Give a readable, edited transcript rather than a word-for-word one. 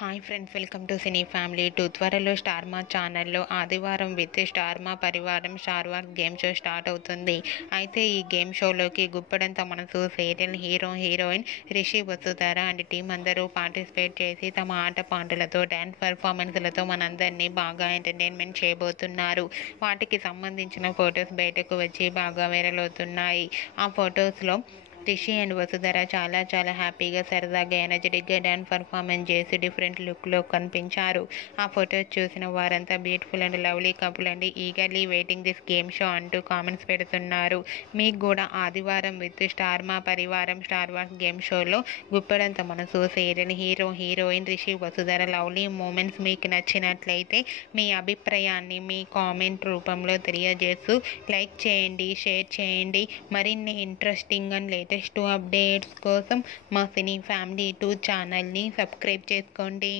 Hi friends, welcome to cine family 2. త్వరలో star మా ఛానల్లో ఆదివారం విత్ స్టార్ మా పరివారం star wars game show start అవుతుంది. అయితే ఈ గేమ్ షోలోకి గుప్పడంత మనసు serial heroine Rishi Vasudhara and team అందరూ పార్టిసిపేట్ చేసి తమ ఆట పాటలతో డ్యాన్స్ పర్ఫార్మెన్స్లతో మనందరినీ బాగా ఎంటర్టైన్మెంట్ చేయబోతున్నారు. వాటికి సంబంధించిన ఫొటోస్ బయటకు వచ్చి బాగా వైరల్ అవుతున్నాయి. ఆ ఫొటోస్లో రిషి అండ్ వసుధర చాలా హ్యాపీగా, సరదాగా, ఎనర్జెటిక్గా డ్యాన్స్ పర్ఫార్మెన్స్ చేసి డిఫరెంట్ లుక్లో కనిపించారు. ఆ ఫొటోస్ చూసిన వారంతా beautiful and lovely couple and eagerly waiting this game show అంటూ కామెంట్స్ పెడుతున్నారు. మీకు కూడా ఆదివారం విత్ స్టార్ మా పరివారం స్టార్ వార్స్ గేమ్ షోలో గుప్పడంత మనసు serial heroine Rishi Vasudhara lovely moments మీకు నచ్చినట్లయితే మీ అభిప్రాయాన్ని మీ కామెంట్ రూపంలో తెలియజేస్తూ లైక్ చేయండి, షేర్ చేయండి. మరిన్ని ఇంట్రెస్టింగ్ అండ్ లేటెస్ట్ అప్డేట్స్ కోసం మా సినీ ఫ్యామిలీ 2 ఛానల్ని సబ్స్క్రైబ్ చేసుకోండి.